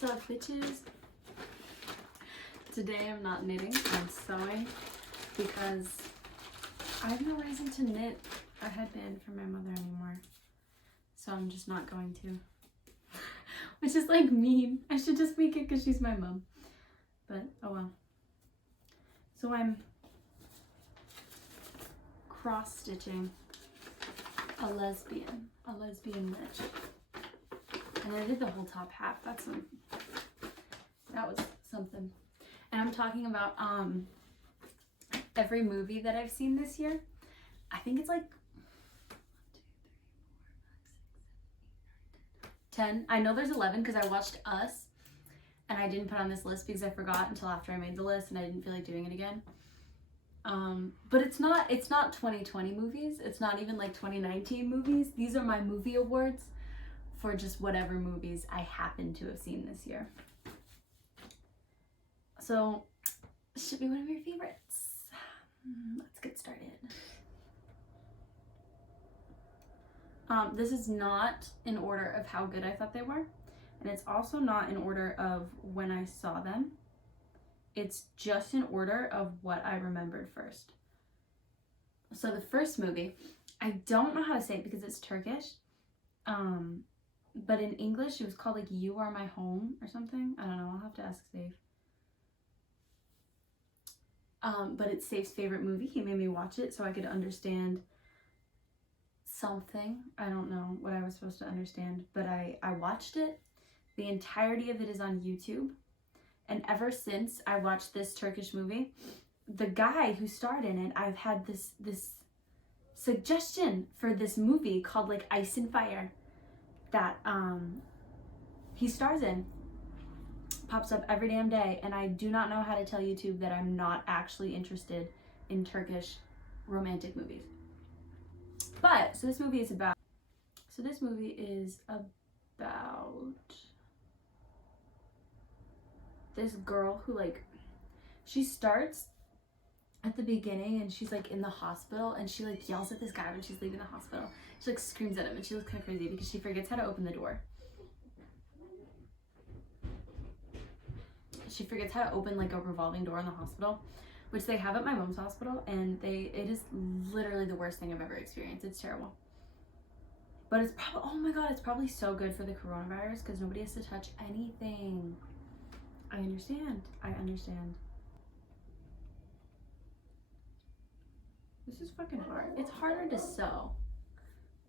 What's up, bitches? Today I'm not knitting, I'm sewing because I have no reason to knit a headband for my mother anymore. So I'm just not going to. Which is like mean. I should just make it because she's my mom. But oh well. So I'm cross-stitching a lesbian witch. And I did the whole top half. That was something. And I'm talking about every movie that I've seen this year. I think it's like 10. I know there's 11 because I watched Us and I didn't put on this list because I forgot until after I made the list and I didn't feel like doing it again. But it's not 2020 movies. It's not even like 2019 movies. These are my movie awards for just whatever movies I happen to have seen this year. So, should be one of your favorites. Let's get started. This is not in order of how good I thought they were, and it's also not in order of when I saw them. It's just in order of what I remembered first. So the first movie, I don't know how to say it because it's Turkish, but in English it was called like You Are My Home or something. I don't know, I'll have to ask Safe. But it's Safe's favorite movie. He made me watch it so I could understand something. I don't know what I was supposed to understand, but I watched it. The entirety of it is on YouTube. And ever since I watched this Turkish movie, the guy who starred in it, I've had this suggestion for this movie called like Ice and Fire that he stars in. Pops up every damn day, and I do not know how to tell YouTube that I'm not actually interested in Turkish romantic movies. But so this movie is about this girl who like, she starts at the beginning and she's like in the hospital and she like yells at this guy when she's leaving the hospital. She like screams at him and she looks kind of crazy because she forgets how to open the door. She forgets how to open like a revolving door in the hospital, which they have at my mom's hospital, and it is literally the worst thing I've ever experienced. It's terrible. But it's probably, oh my god, it's probably so good for the coronavirus because nobody has to touch anything. I understand. This is fucking hard. It's harder to sew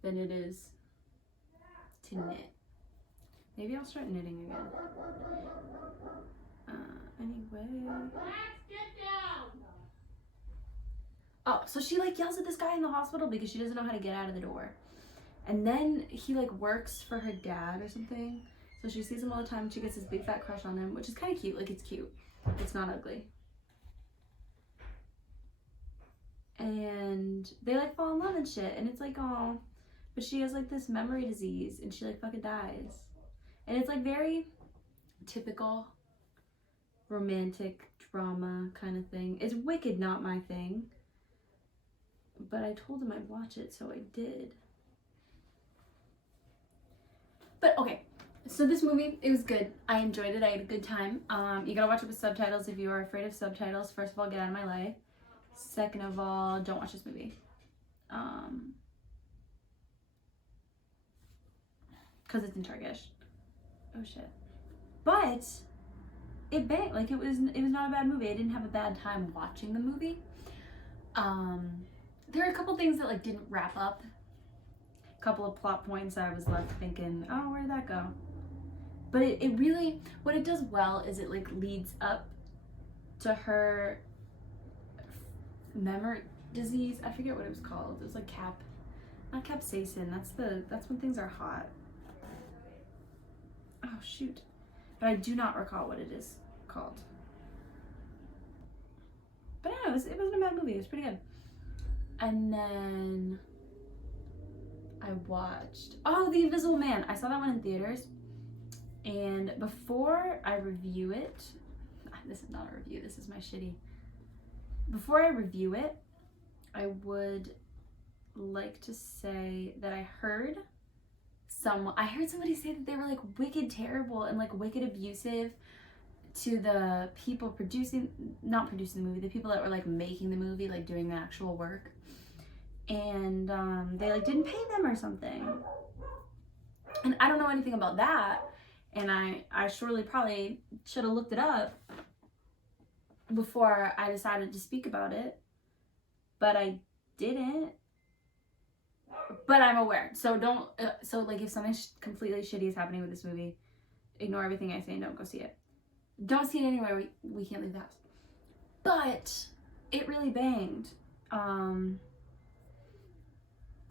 than it is to knit. Maybe I'll start knitting again. Anyway. Oh, so she like yells at this guy in the hospital because she doesn't know how to get out of the door. And then he like works for her dad or something. So she sees him all the time and she gets this big fat crush on him, which is kind of cute. Like, it's cute. It's not ugly. And they like fall in love and shit. And it's like, oh, but she has like this memory disease and she like fucking dies. And it's like very typical romantic drama kind of thing. It's wicked not my thing. But I told him I'd watch it, so I did. But okay. So this movie, it was good. I enjoyed it. I had a good time. You gotta watch it with subtitles if you are afraid of subtitles. First of all, get out of my life. Second of all, don't watch this movie. Because it's in Turkish. Oh shit. But it banged. Like, it was not a bad movie. I didn't have a bad time watching the movie. There are a couple things that like didn't wrap up. A couple of plot points I was left thinking, oh, where'd that go? But it really, what it does well is it like leads up to her memory disease. I forget what it was called. It was like not capsaicin. That's when things are hot. Oh shoot. But I do not recall what it is called. But yeah, it wasn't a bad movie. It was pretty good. And then I watched, The Invisible Man. I saw that one in theaters. And before I review it, this is not a review, this is my shitty. Before I review it, I would like to say that I heard I heard somebody say that they were like wicked terrible and like wicked abusive to the people not producing the movie, the people that were like making the movie, like doing the actual work. And they like didn't pay them or something. And I don't know anything about that. And I surely probably should have looked it up before I decided to speak about it. But I didn't. But I'm aware. So don't, so like if something completely shitty is happening with this movie, ignore everything I say and don't go see it. Don't see it anywhere. We can't leave the house. But it really banged.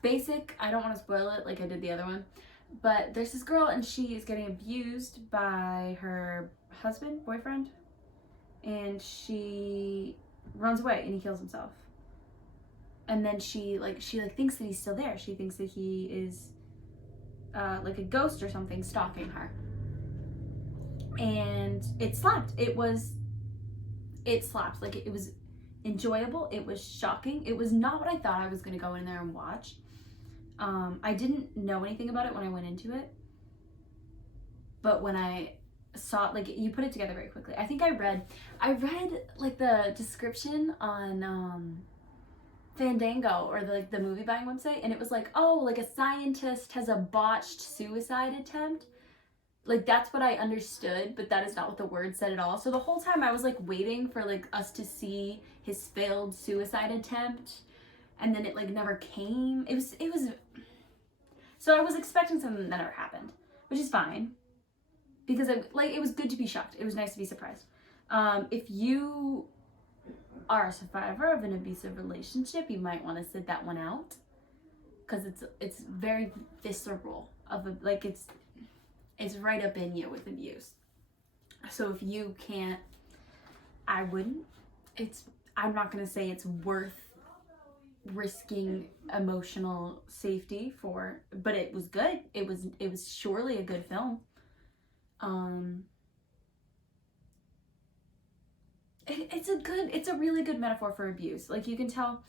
Basic, I don't want to spoil it like I did the other one. But there's this girl and she is getting abused by her husband, boyfriend. And she runs away and he kills himself. And then she thinks that he's still there. She thinks that he is like a ghost or something stalking her. And it slapped. It slapped. Like it was enjoyable. It was shocking. It was not what I thought I was gonna go in there and watch. I didn't know anything about it when I went into it. But when I saw, like, you put it together very quickly. I think I read like the description on Fandango or the movie buying website, and it was like, oh, like a scientist has a botched suicide attempt. Like that's what I understood, but that is not what the word said at all. So the whole time I was like waiting for like us to see his failed suicide attempt, and then it like never came. It was so I was expecting something that never happened, which is fine because it was good to be shocked. It was nice to be surprised. If you are a survivor of an abusive relationship, you might want to sit that one out because it's very visceral it's right up in you with abuse. So if you can't, I wouldn't. I'm not gonna say it's worth risking emotional safety for, but it was good. It was surely a good film. It's a really good metaphor for abuse. Like you can tell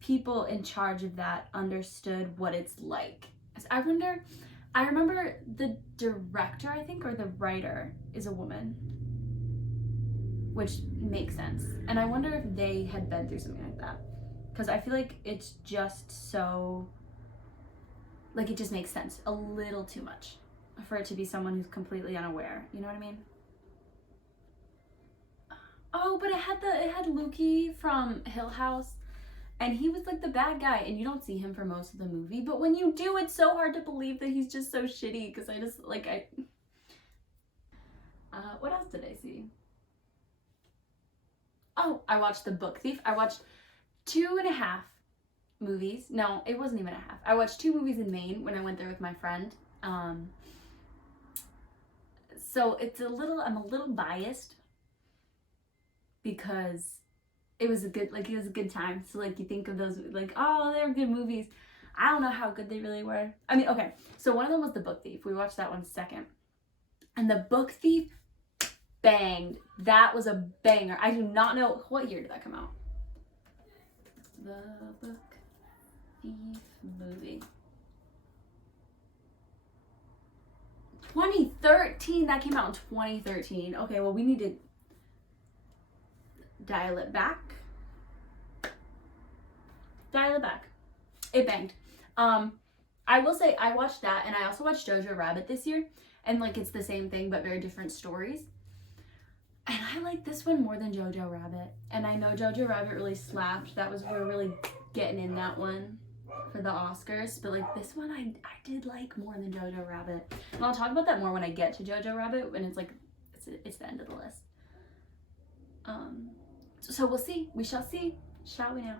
people in charge of that understood what it's like. I remember the director, I think, or the writer is a woman, which makes sense. And I wonder if they had been through something like that. Because I feel like it's just so, like it just makes sense a little too much for it to be someone who's completely unaware. You know what I mean? Oh, but it had Lukey from Hill House, and he was like the bad guy, and you don't see him for most of the movie, but when you do, it's so hard to believe that he's just so shitty, because what else did I see? Oh, I watched The Book Thief. I watched 2.5 movies. No, it wasn't even a half. I watched 2 movies in Maine when I went there with my friend. So I'm a little biased because it was a good time. So like you think of those like, oh, they're good movies. I don't know how good they really were. I mean, okay, so one of them was The Book Thief. We watched that one second. And The Book Thief banged. That was a banger. I do not know, what year did that come out? The Book Thief movie. 2013. That came out in 2013. Okay, well we need to dial it back. It banged. I will say I watched that, and I also watched Jojo Rabbit this year, and like it's the same thing but very different stories. And I like this one more than Jojo Rabbit. And I know Jojo Rabbit really slapped. We're really getting in that one for the Oscars. But like this one I did like more than Jojo Rabbit. And I'll talk about that more when I get to Jojo Rabbit, when it's like it's the end of the list. So we'll see. We shall see. Shall we now?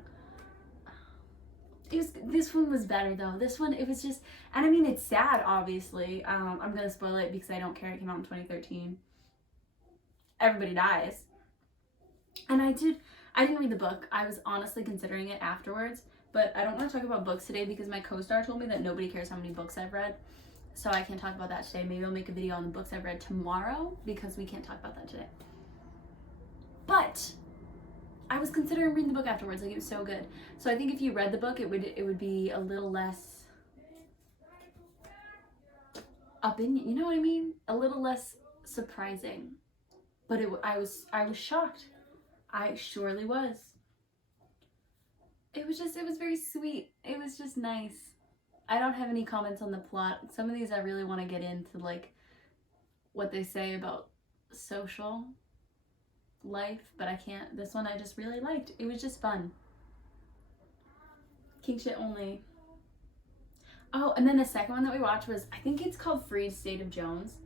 This one was better though. This one, it was just, and I mean it's sad obviously. I'm gonna spoil it because I don't care. It came out in 2013. Everybody dies. And I didn't read the book. I was honestly considering it afterwards, but I don't want to talk about books today because my co-star told me that nobody cares how many books I've read. So I can't talk about that today. Maybe I'll make a video on the books I've read tomorrow because we can't talk about that today. But I was considering reading the book afterwards. Like it was so good. So I think if you read the book, it would be a little less you know what I mean? A little less surprising. But I was shocked. I surely was. It was very sweet. It was just nice. I don't have any comments on the plot. Some of these I really want to get into, like, what they say about social life, but I can't. This one I just really liked. It was just fun. King shit only. Oh, and then the second one that we watched was, I think it's called Free State of Jones.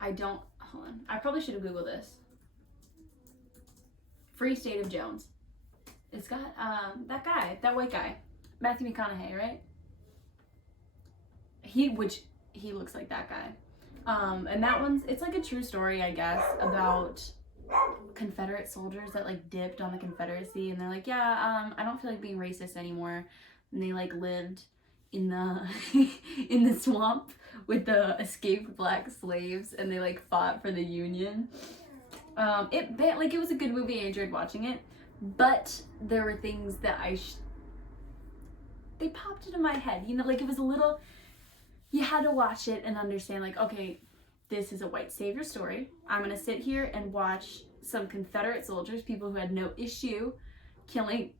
Hold on. I probably should have Googled this. Free State of Jones. It's got that white guy, Matthew McConaughey, right? He looks like that guy. And that it's like a true story, I guess, about Confederate soldiers that like dipped on the Confederacy, and they're like, yeah, I don't feel like being racist anymore. And they like lived in the in the swamp with the escaped black slaves, and they like fought for the Union. It was a good movie. I enjoyed watching it, but there were things that they popped into my head. You know, like it was a little. You had to watch it and understand, like, okay, this is a white savior story. I'm gonna sit here and watch some Confederate soldiers, people who had no issue killing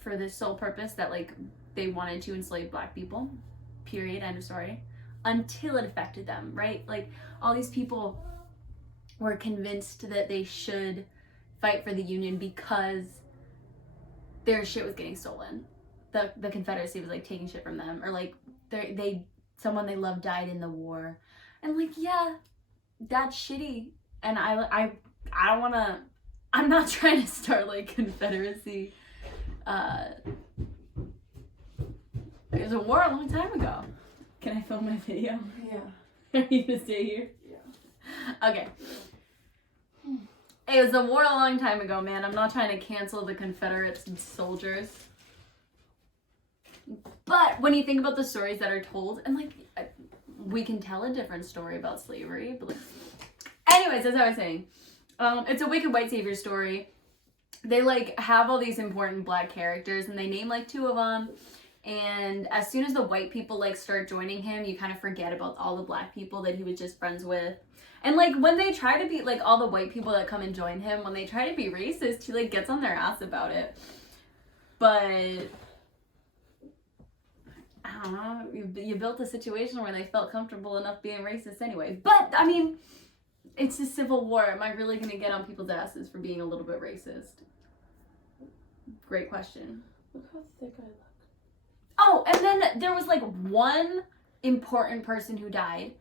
for the sole purpose that like they wanted to enslave black people. Period. End of story. Until it affected them, right? Like all these people were convinced that they should fight for the Union because their shit was getting stolen. The Confederacy was like taking shit from them, or like someone they loved died in the war, and like, yeah, that's shitty. And I don't want to. I'm not trying to start like Confederacy. It was a war a long time ago. Can I film my video? Yeah. Are you gonna stay here? Yeah. Okay. It was a war a long time ago, man. I'm not trying to cancel the Confederate soldiers. But when you think about the stories that are told, and like, we can tell a different story about slavery, but like, anyways, as I was saying, it's a wicked white savior story. They like have all these important black characters, and they name like 2 of them. And as soon as the white people like start joining him, you kind of forget about all the black people that he was just friends with. And like when they try to be like all the white people that come and join him, when they try to be racist, he like gets on their ass about it. But I don't know, you built a situation where they felt comfortable enough being racist anyway. But I mean, it's a civil war. Am I really gonna get on people's asses for being a little bit racist? Great question. Look how thick I look. Oh, and then there was like one important person who died,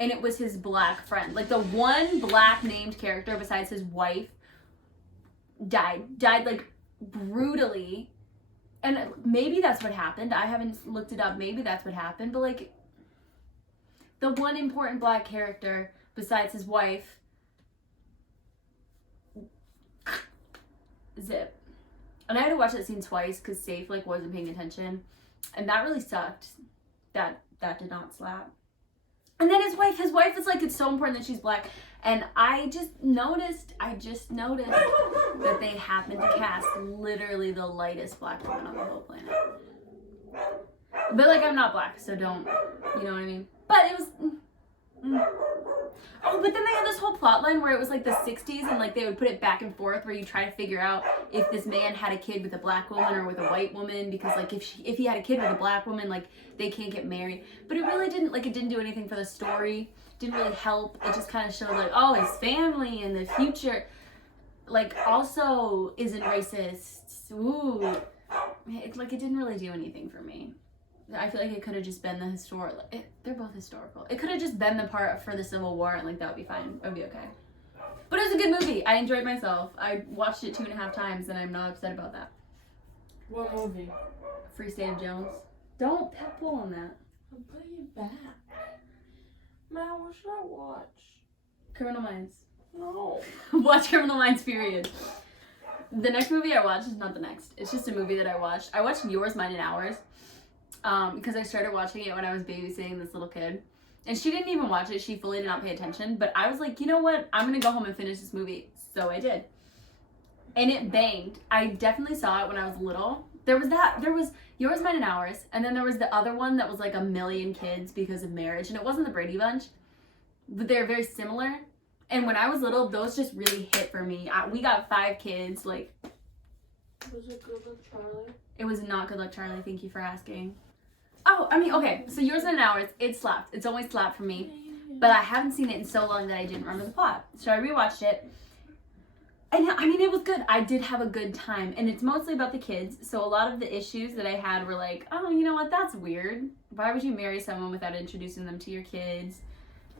and it was his black friend. Like the one black named character besides his wife died like brutally. And maybe that's what happened. I haven't looked it up. Maybe that's what happened. But like the one important black character besides his wife, zip. And I had to watch that scene twice because Safe like wasn't paying attention. And that really sucked. That did not slap. And then his wife is like, it's so important that she's black. And I just noticed that they happened to cast literally the lightest black woman on the whole planet. But like, I'm not black, so don't, you know what I mean? But it was, Oh, but then they had this whole plot line where it was like the 60s, and like they would put it back and forth where you try to figure out if this man had a kid with a black woman or with a white woman, because like if he had a kid with a black woman, like they can't get married. But it really didn't, like, it didn't do anything for the story. Didn't really help. It just kind of showed like, oh, his family in the future like also isn't racist. Ooh. It didn't really do anything for me. I feel like it could have just been the historical. They're both historical. It could have just been the part for the Civil War, and like that would be fine. It would be okay. But it was a good movie. I enjoyed myself. I watched it 2.5 times, and I'm not upset about that. What movie? Free State of Jones. Don't pull on that. I'm putting it back. Matt, what should I watch? Criminal Minds. No. Watch Criminal Minds, period. The next movie I watched is not the next. It's just a movie that I watched. I watched Yours, Mine, and Ours. Because I started watching it when I was babysitting this little kid. And she didn't even watch it. She fully did not pay attention. But I was like, you know what? I'm going to go home and finish this movie. So I did. And it banged. I definitely saw it when I was little. There was Yours, Mine, and Ours, and then there was the other one that was like 1,000,000 kids because of marriage, and it wasn't the Brady Bunch, but they're very similar. And when I was little, those just really hit for me. We got 5 kids. Like, Was it Good Luck Charlie? it was not Good Luck Charlie. Thank you for asking. Oh, I mean, okay. So Yours, Mine, and Ours, it slapped. It's always slapped for me, but I haven't seen it in so long that I didn't remember the plot. So I rewatched it. And I mean, it was good. I did have a good time. And it's mostly about the kids. So a lot of the issues that I had were like, oh, you know what? That's weird. Why would you marry someone without introducing them to your kids?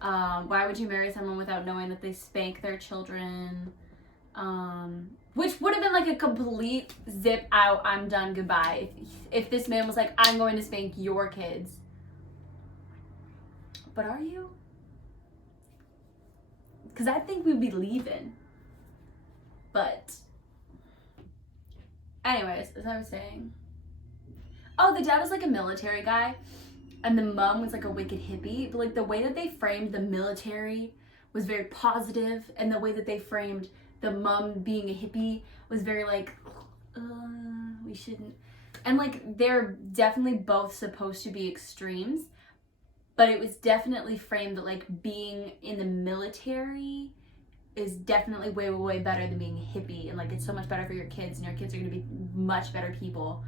Why would you marry someone without knowing that they spank their children? Which would have been like a complete zip out, I'm done, goodbye. If this man was like, I'm going to spank your kids. But are you? Because I think we'd be leaving. But, anyways, as I was saying, oh, the dad was like a military guy, and the mom was like a wicked hippie. But like the way that they framed the military was very positive, and the way that they framed the mom being a hippie was very like, we shouldn't. And like they're definitely both supposed to be extremes, but it was definitely framed that like being in the military is definitely way, way, way better than being a hippie, and like it's so much better for your kids, and your kids are going to be much better people.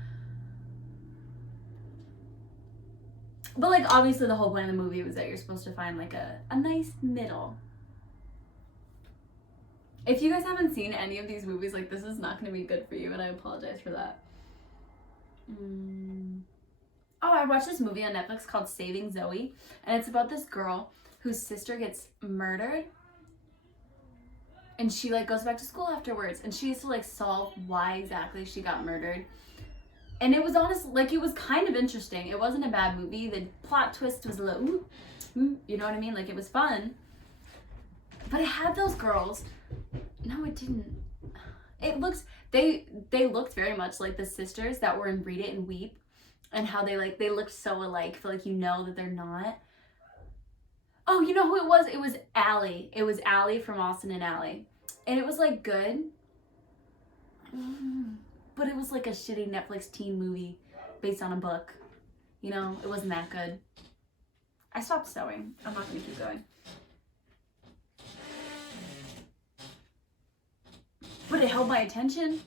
But like obviously the whole point of the movie was that you're supposed to find like a nice middle. If you guys haven't seen any of these movies, like this is not going to be good for you, and I apologize for that. Oh, I watched this movie on Netflix called Saving Zoe, and it's about this girl whose sister gets murdered. And she like goes back to school afterwards, and she has to like solve why exactly she got murdered. And it was honestly like it was kind of interesting. It wasn't a bad movie. The plot twist was a little, you know what I mean? Like it was fun. But it had those girls. No, it didn't. It looks they looked very much like the sisters that were in Read It and Weep, and how they looked so alike. I feel like you know that they're not. Oh, you know who it was? It was Allie. It was Allie from Austin and Allie. And it was like good. But it was like a shitty Netflix teen movie based on a book. You know, it wasn't that good. I stopped sewing. I'm not going to keep going. But it held my attention.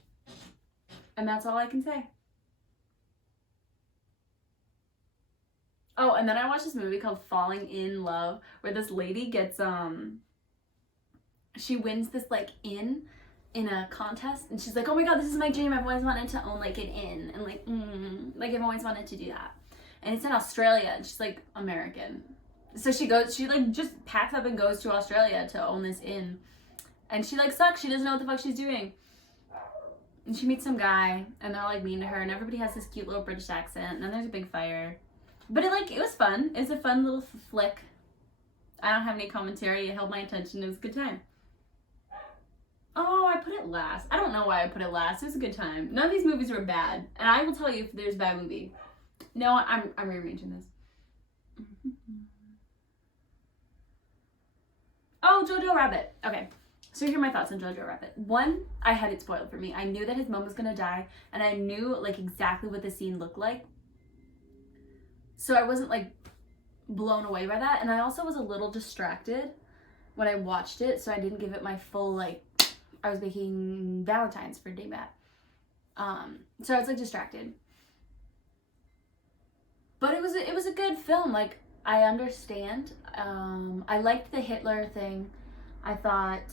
And that's all I can say. Oh, and then I watched this movie called Falling in Love, where this lady gets, she wins this, like, inn in a contest, and she's like, oh my god, this is my dream, I've always wanted to own, like, an inn, and, like, I've always wanted to do that. And it's in Australia, and she's, like, American. So she, like, just packs up and goes to Australia to own this inn. And she, like, sucks, she doesn't know what the fuck she's doing. And she meets some guy, and they're, like, mean to her, and everybody has this cute little British accent, and then there's a big fire. But it was fun. It was a fun little flick. I don't have any commentary. It held my attention. It was a good time. Oh, I put it last. I don't know why I put it last. It was a good time. None of these movies were bad. And I will tell you if there's a bad movie. No, I'm rearranging this. Oh, Jojo Rabbit. Okay. So here are my thoughts on Jojo Rabbit. One, I had it spoiled for me. I knew that his mom was going to die. And I knew, like, exactly what the scene looked like. So I wasn't, like, blown away by that. And I also was a little distracted when I watched it. So I didn't give it my full, like, I was making Valentine's for Daymat. So I was, like, distracted. But it was a good film. Like, I understand. I liked the Hitler thing. I thought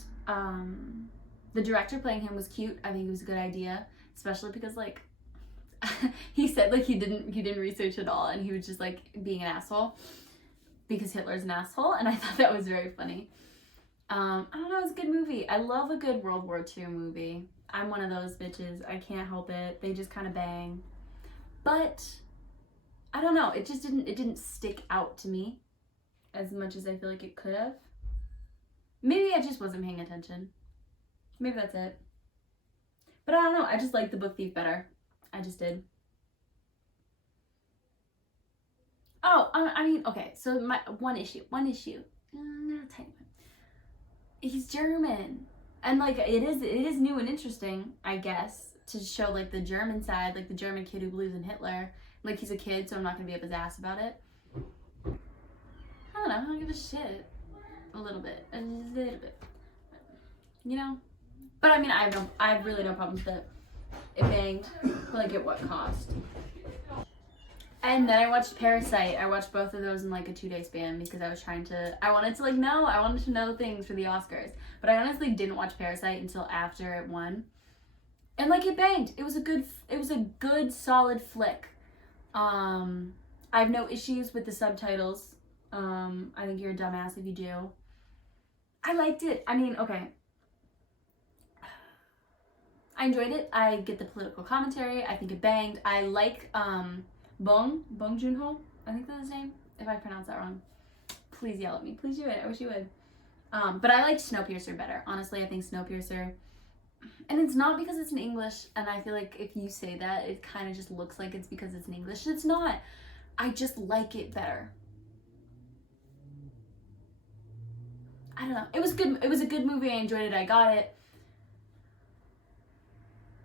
the director playing him was cute. I think it was a good idea. Especially because, like, he said like he didn't research at all, and he was just like being an asshole because Hitler's an asshole, and I thought that was very funny. I don't know, it's a good movie. I love a good World War II movie. I'm one of those bitches. I can't help it. They just kind of bang. But I don't know, it didn't stick out to me as much as I feel like it could have. Maybe I just wasn't paying attention. Maybe that's it. But I don't know, I just like The Book Thief better. I just did. Oh, I mean, okay, so my one issue, not a tiny one. He's German, and like it is new and interesting, I guess. to show like the German side, like the German kid who believes in Hitler. Like he's a kid, so I'm not gonna be up his ass about it. I don't know, I don't give a shit. A little bit. You know? But I mean, I have really no problems with it. It banged, but like at what cost? And then I watched Parasite. I watched both of those in like a 2-day span because I wanted to know things for the Oscars. But I honestly didn't watch Parasite until after it won. And like it banged. It was a good solid flick. I have no issues with the subtitles. I think you're a dumbass if you do. I liked it. I mean, okay. I enjoyed it. I get the political commentary. I think it banged. I like Bong Joon-ho. I think that's his name. If I pronounce that wrong, please yell at me. Please do it. I wish you would. But I liked Snowpiercer better. Honestly, I think Snowpiercer, and it's not because it's in English, and I feel like if you say that, it kind of just looks like it's because it's in English. It's not. I just like it better. I don't know. It was good. It was a good movie. I enjoyed it. I got it.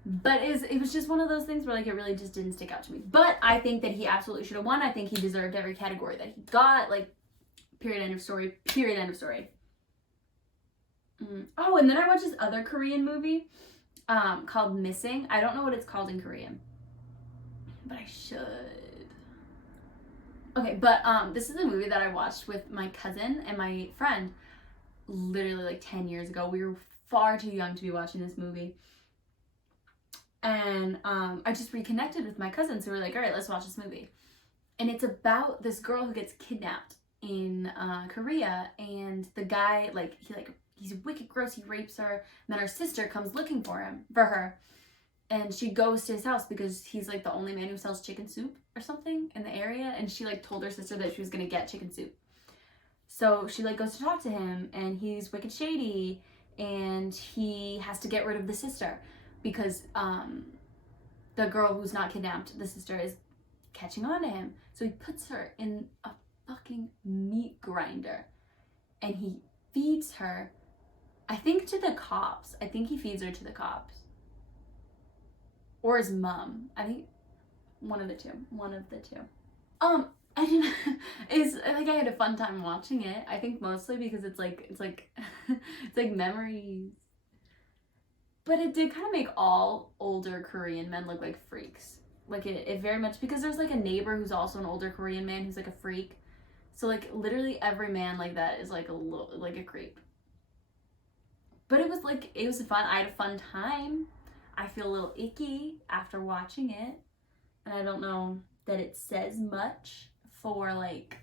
But it was just one of those things where like it really just didn't stick out to me. But I think that he absolutely should have won. I think he deserved every category that he got. Like, period, end of story. Period, end of story. Oh, and then I watched this other Korean movie called Missing. I don't know what it's called in Korean, but I should. Okay, but this is a movie that I watched with my cousin and my friend literally like 10 years ago. We were far too young to be watching this movie. And I just reconnected with my cousin, so we were like, all right, let's watch this movie. And it's about this girl who gets kidnapped in Korea, and the guy, like, he's wicked gross, he rapes her, and then her sister comes looking for her. And she goes to his house because he's like the only man who sells chicken soup or something in the area, and she like told her sister that she was gonna get chicken soup. So she like goes to talk to him, and he's wicked shady, and he has to get rid of the sister. Because the girl who's not kidnapped, the sister, is catching on to him. So he puts her in a fucking meat grinder. And he feeds her, I think, to the cops. I think he feeds her to the cops. Or his mom. I think one of the two. I had a fun time watching it. I think mostly because it's like memories. But it did kind of make all older Korean men look like freaks. Like it very much, because there's like a neighbor who's also an older Korean man who's like a freak. So like literally every man like that is like a creep. But it was fun. I had a fun time. I feel a little icky after watching it. And I don't know that it says much for like,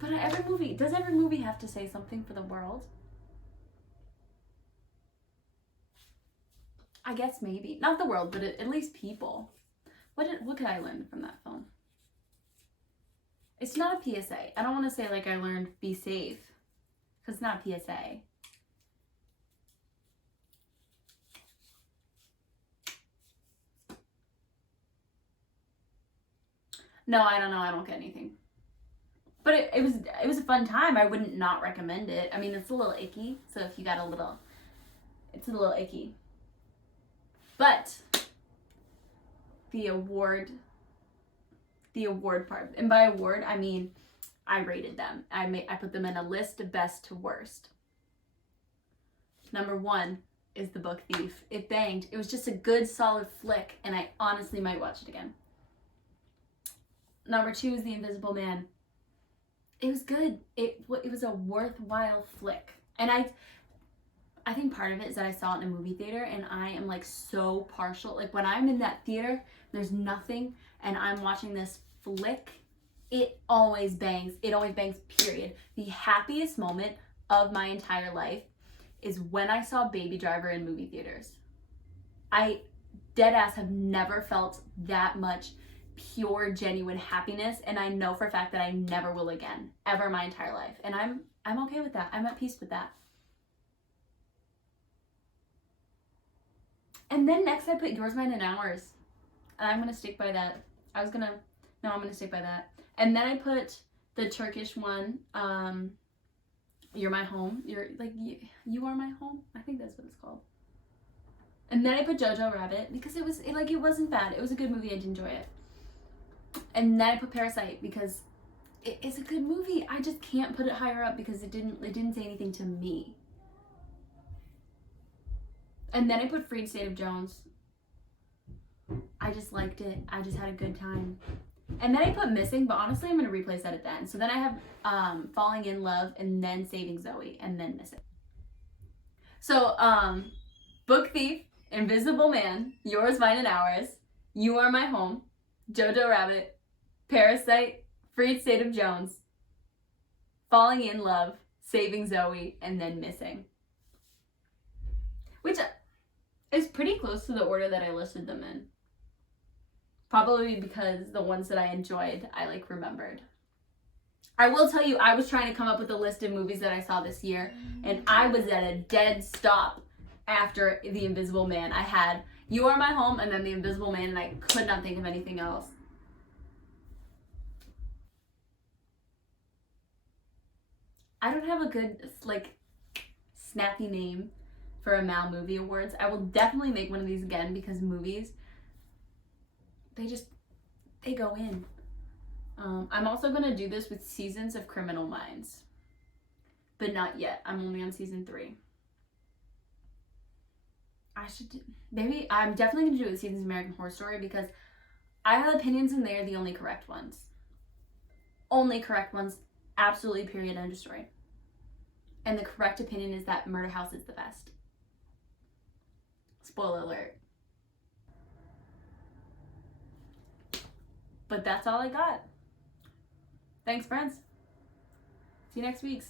but does every movie have to say something for the world? I guess maybe. Not the world, but at least people. What could I learn from that film? It's not a PSA. I don't want to say like I learned be safe, because it's not a PSA. No, I don't know. I don't get anything. But it was a fun time. I wouldn't not recommend it. I mean, it's a little icky. So if you got it's a little icky. But the award part, and by award I mean I rated them. I put them in a list of best to worst. Number 1 is The Book Thief. It banged. It was just a good solid flick, and I honestly might watch it again. Number 2 is The Invisible Man. It was good. It was a worthwhile flick, and I think part of it is that I saw it in a movie theater, and I am like so partial. Like when I'm in that theater, there's nothing, and I'm watching this flick, it always bangs. It always bangs, period. The happiest moment of my entire life is when I saw Baby Driver in movie theaters. I deadass have never felt that much pure, genuine happiness, and I know for a fact that I never will again, ever in my entire life. And I'm okay with that. I'm at peace with that. And then next I put Yours, Mine, and Ours. And I'm going to stick by that. I'm going to stick by that. And then I put the Turkish one, You're My Home. You Are My Home? I think that's what it's called. And then I put Jojo Rabbit because it wasn't bad. It was a good movie. I did enjoy it. And then I put Parasite because it is a good movie. I just can't put it higher up because it didn't say anything to me. And then I put Freed State of Jones. I just liked it. I just had a good time. And then I put Missing, but honestly I'm gonna replace that at the end. So then I have Falling in Love, and then Saving Zoe, and then Missing. So Book Thief, Invisible Man, Yours, Mine, and Ours, You Are My Home, Jojo Rabbit, Parasite, Freed State of Jones, Falling in Love, Saving Zoe, and then Missing. Which is pretty close to the order that I listed them in. Probably because the ones that I enjoyed, I remembered. I will tell you, I was trying to come up with a list of movies that I saw this year, and I was at a dead stop after The Invisible Man. I had You Are My Home and then The Invisible Man, and I could not think of anything else. I don't have a good, snappy name for a Mal Movie Awards. I will definitely make one of these again because movies, they go in. I'm also going to do this with Seasons of Criminal Minds. But not yet. I'm only on season 3. Maybe I'm definitely going to do it with Seasons of American Horror Story because I have opinions and they are the only correct ones. Only correct ones. Absolutely, period, end of story. And the correct opinion is that Murder House is the best. Spoiler alert. But that's all I got. Thanks, friends. See you next week.